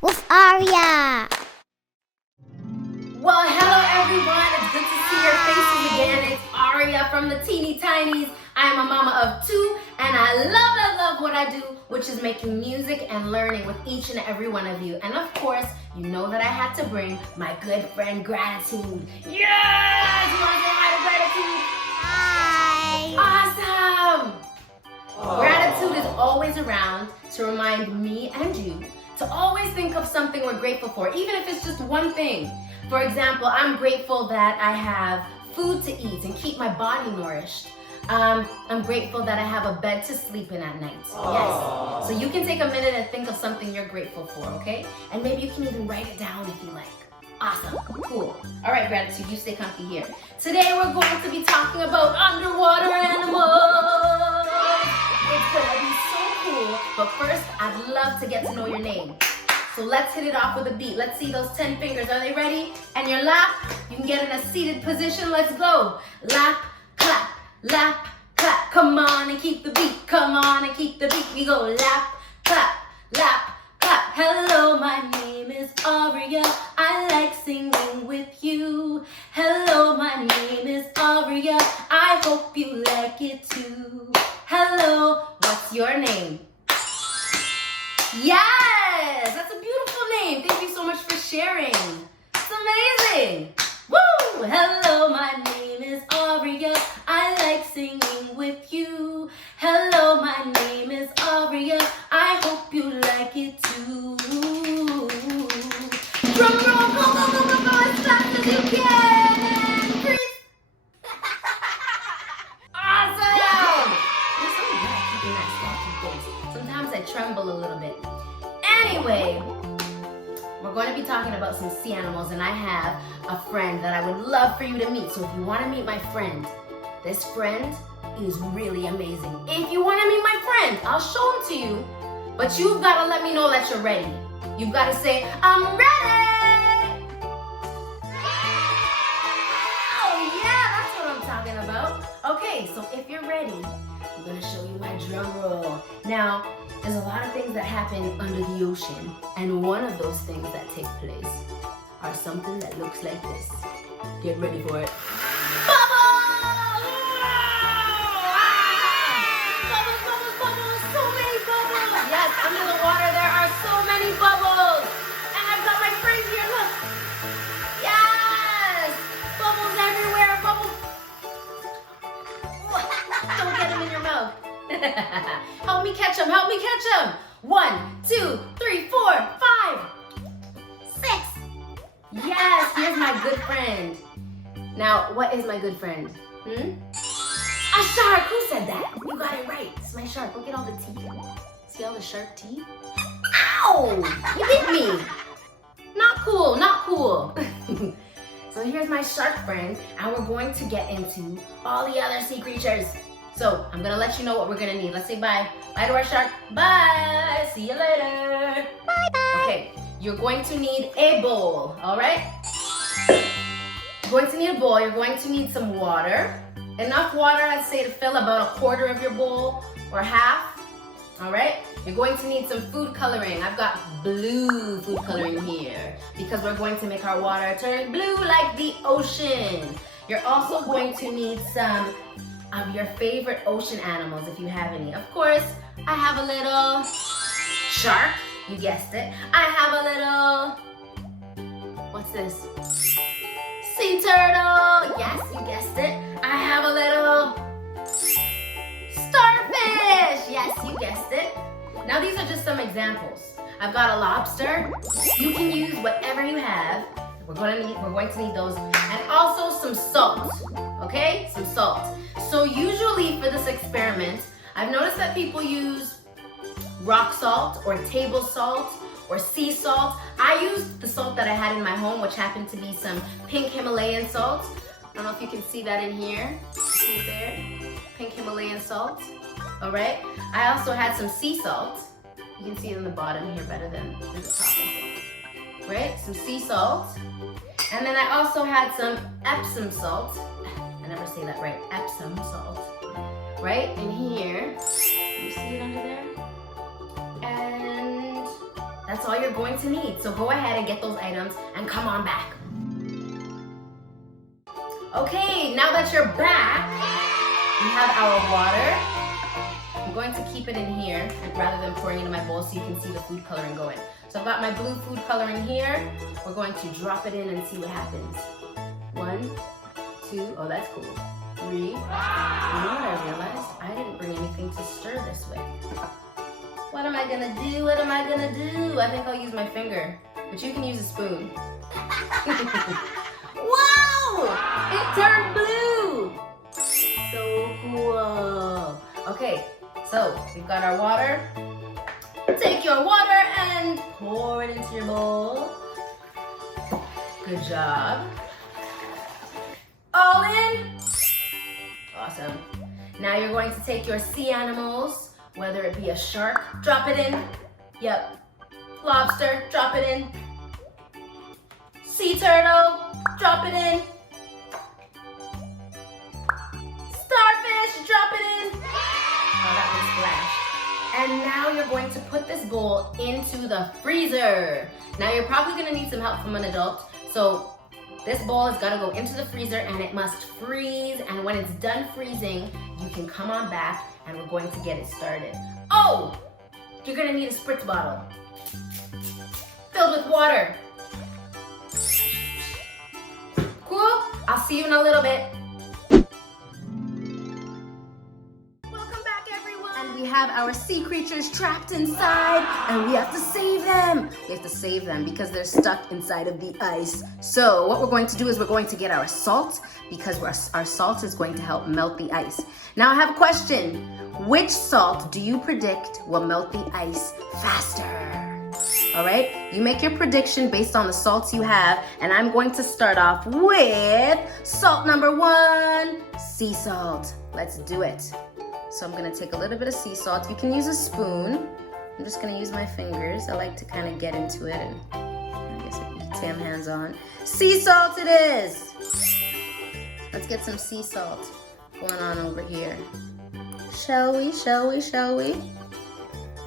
with Aria. Well, hello everyone. It's good to see your faces again. It's Aria from the Teeny Tinies. I am a mama of two, and I love what I do, which is making music and learning with each and every one of you. And of course, you know that I had to bring my good friend Gratitude. Yes! You want to say hi to Gratitude? Hi. Awesome! Gratitude is always around to remind me and you to always think of something we're grateful for, even if it's just one thing. For example, I'm grateful that I have food to eat and keep my body nourished. I'm grateful that I have a bed to sleep in at night. Yes. So you can take a minute and think of something you're grateful for, okay? And maybe you can even write it down if you like. Awesome. Cool. All right, Gratitude, you stay comfy here. Today we're going to be talking about underwater animals. It's gonna be so cool, but first I'd love to get to know your name. So let's hit it off with a beat. Let's see those 10 fingers. Are they ready? And your lap, you can get in a seated position. Let's go. Lap, clap, lap, clap. Come on and keep the beat. Come on and keep the beat. We go lap, clap, lap, clap. Hello, my name is Aria. I like singing with you. Hello, my name is Aria. I hope you like it too. Hello, what's your name? Yes, that's a beautiful name. Thank you so much for sharing. It's amazing. Woo! Hello, my name is Aria. I like singing with you. Hello, my name is Aria. I hope you like it too. Drum roll, go as fast as you can. Freeze. Awesome. You're so good at keeping that soft voice. Sometimes I tremble a little bit. Anyway, we're going to be talking about some sea animals, and I have a friend that I would love for you to meet. So if you want to meet my friend, this friend is really amazing. If you want to meet my friend, I'll show him to you, but you've got to let me know that you're ready. You've got to say, I'm ready! Oh yeah, that's what I'm talking about. Okay, so if you're ready, I'm going to show you my drum roll. Now, there's a lot of things that happen under the ocean, and one of those things that take place are something that looks like this. Get ready for it. Bubbles! Bubbles, bubbles, bubbles, so many bubbles! Yes, under the water there are so many bubbles! And I've got my friend here, look! Yes! Bubbles everywhere, bubbles! Don't get them in your mouth. Help me catch them, help me catch them. 1, 2, 3, 4, 5, 6. Yes, here's my good friend. Now, what is my good friend? A shark, who said that? You got it right, it's my shark. Look at all the teeth. See all the sharp teeth? Ow, you bit me. Not cool, not cool. So here's my shark friend, and we're going to get into all the other sea creatures. So I'm gonna let you know what we're gonna need. Let's say bye. Bye to our shark. Bye. See you later. Bye-bye. Okay, you're going to need a bowl, all right? You're going to need a bowl. You're going to need some water. Enough water, I'd say, to fill about a quarter of your bowl or half, all right? You're going to need some food coloring. I've got blue food coloring here because we're going to make our water turn blue like the ocean. You're also going to need some of your favorite ocean animals if you have any. Of course, I have a little shark, you guessed it. I have a little, what's this? Sea turtle, yes, you guessed it. I have a little starfish, yes, you guessed it. Now these are just some examples. I've got a lobster. You can use whatever you have. We're going to need those. And also some salt, okay? Some salt. So usually for this experiment, I've noticed that people use rock salt or table salt or sea salt. I used the salt that I had in my home, which happened to be some pink Himalayan salt. I don't know if you can see that in here. See it there? Pink Himalayan salt. All right. I also had some sea salt. You can see it on the bottom here better than the top, I think. Right? Some sea salt. And then I also had some Epsom salt. I never say that right. Epsom salt. Right in here. You see it under there? And That's all you're going to need. So go ahead and get those items and come on back. Okay, now that you're back, we have our water. I'm going to keep it in here rather than pouring it in my bowl so you can see the food coloring going. So I've got my blue food coloring here. We're going to drop it in and see what happens. 1, 2, oh that's cool. 3, you know what I realized? I didn't bring anything to stir this with. What am I gonna do? What am I gonna do? I think I'll use my finger, but you can use a spoon. Whoa! It turned blue! So cool. Okay, so we've got our water. Take your water and pour it into your bowl. Good job. All in. Awesome. Now you're going to take your sea animals, whether it be a shark, drop it in. Yep. Lobster, drop it in. Sea turtle, drop it in. Starfish, drop it in. Oh, that one splashed. And now you're going to put this bowl into the freezer. Now you're probably gonna need some help from an adult. So this bowl has gotta go into the freezer and it must freeze. And when it's done freezing, you can come on back and we're going to get it started. Oh, you're gonna need a spritz bottle filled with water. Cool? I'll see you in a little bit. Welcome back, everyone. And we have our sea creatures trapped inside and we have to save them. We have to save them because they're stuck inside of the ice. So what we're going to do is we're going to get our salt because our salt is going to help melt the ice. Now I have a question. Which salt do you predict will melt the ice faster? All right, you make your prediction based on the salts you have, and I'm going to start off with salt number 1, sea salt. Let's do it. So I'm gonna take a little bit of sea salt. You can use a spoon. I'm just gonna use my fingers. I like to kind of get into it, and I guess you can say I'm hands-on. Sea salt it is. Let's get some sea salt going on over here. Shall we, shall we, shall we?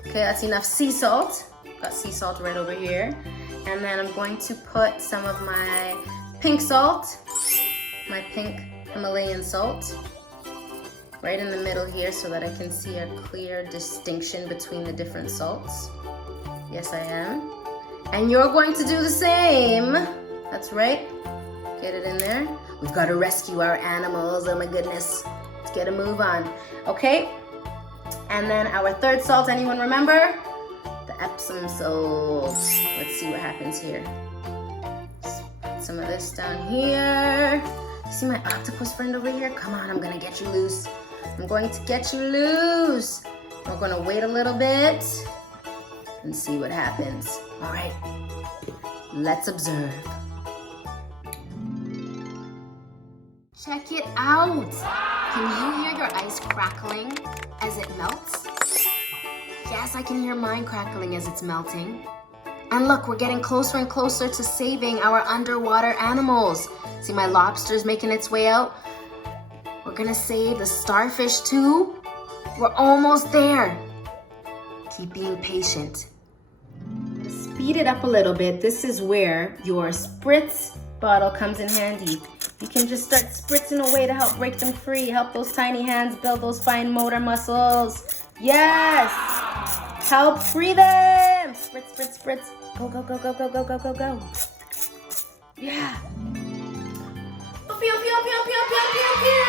Okay, that's enough sea salt. Got sea salt right over here. And then I'm going to put some of my pink salt, my pink Himalayan salt, right in the middle here so that I can see a clear distinction between the different salts. Yes, I am. And you're going to do the same. That's right. Get it in there. We've got to rescue our animals. Oh my goodness. Let's get a move on. Okay. And then our third salt, anyone remember? The Epsom salt. Let's see what happens here. Just put some of this down here. You see my octopus friend over here? Come on, I'm gonna get you loose. I'm going to get you loose. We're gonna wait a little bit and see what happens. All right, let's observe. Check it out. Can you hear your ice crackling as it melts? Yes, I can hear mine crackling as it's melting. And look, we're getting closer and closer to saving our underwater animals. See my lobster's making its way out? We're gonna save the starfish too. We're almost there. Keep being patient. Speed it up a little bit. This is where your spritz bottle comes in handy. You can just start spritzing away to help break them free. Help those tiny hands build those fine motor muscles. Yes! Help free them! Spritz, spritz, spritz. Go, go, go, go, go, go, go, go, go. Yeah. Pew, pew, pew, pew, pew, pew, pew.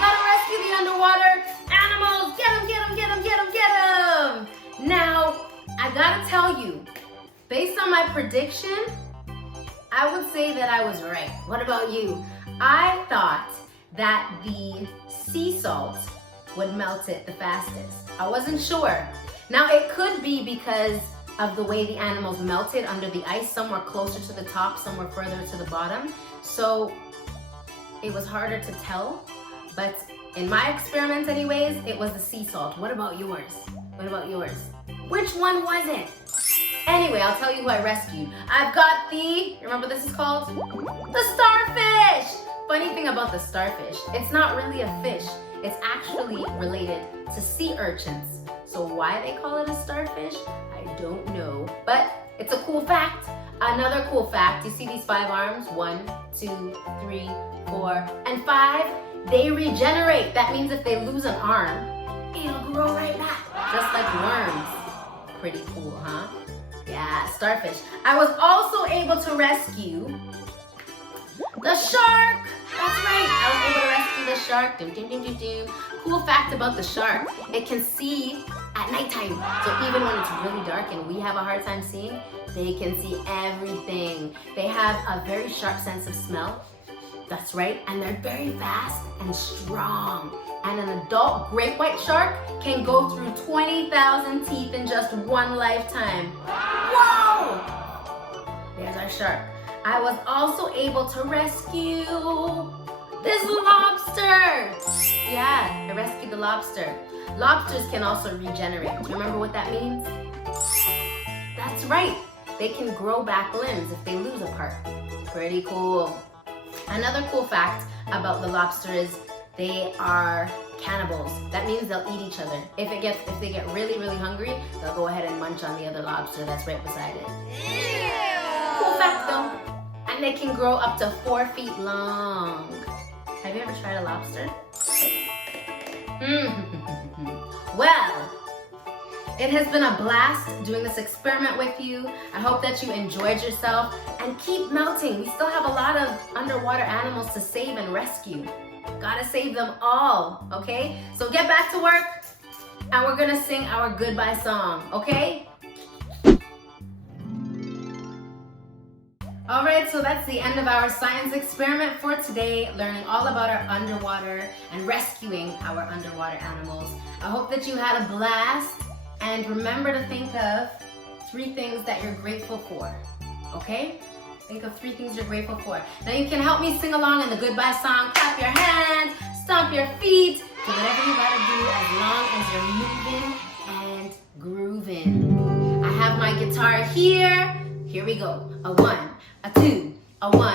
Gotta rescue the underwater animals. Get them, get them, get them, get them, get them. Now, I gotta tell you, based on my prediction, I would say that I was right. What about you? I thought that the sea salt would melt it the fastest. I wasn't sure. Now it could be because of the way the animals melted under the ice. Some were closer to the top, some were further to the bottom. So it was harder to tell. But in my experiment anyways, it was the sea salt. What about yours? What about yours? Which one was it? Anyway, I'll tell you who I rescued. I've got remember this is called? The starfish! Funny thing about the starfish, it's not really a fish. It's actually related to sea urchins. So to why they call it a starfish, I don't know, but it's a cool fact. Another cool fact, you see these 5 arms? 1, 2, 3, 4, and 5. They regenerate. That means if they lose an arm, it'll grow right back, just like worms. Pretty cool, huh? Yeah, starfish. I was also able to rescue the shark. That's right. I was able to rescue the shark. Dum, dum, dum, dum, dum. Cool fact about the shark, it can see at nighttime. So even when it's really dark and we have a hard time seeing, they can see everything. They have a very sharp sense of smell. That's right. And they're very fast and strong. And an adult great white shark can go through 20,000 teeth in just one lifetime. Whoa! There's our shark. I was also able to rescue this lobster. Yeah, I rescued the lobster. Lobsters can also regenerate. Do you remember what that means? That's right. They can grow back limbs if they lose a part. Pretty cool. Another cool fact about the lobster is they are cannibals. That means they'll eat each other. If they get really, really hungry, they'll go ahead and munch on the other lobster that's right beside it. Cool fact though. And they can grow up to 4 feet long. Have you ever tried a lobster? Well, it has been a blast doing this experiment with you. I hope that you enjoyed yourself and keep melting. We still have a lot of underwater animals to save and rescue. Gotta save them all, okay? So get back to work and we're gonna sing our goodbye song, okay? All right, so that's the end of our science experiment for today, learning all about our underwater and rescuing our underwater animals. I hope that you had a blast, and remember to think of 3 things that you're grateful for, okay? Think of 3 things you're grateful for. Now you can help me sing along in the goodbye song. Clap your hands, stomp your feet, do whatever you gotta do as long as you're moving and grooving. I have my guitar here. Here we go. A 1, a 2, a 1.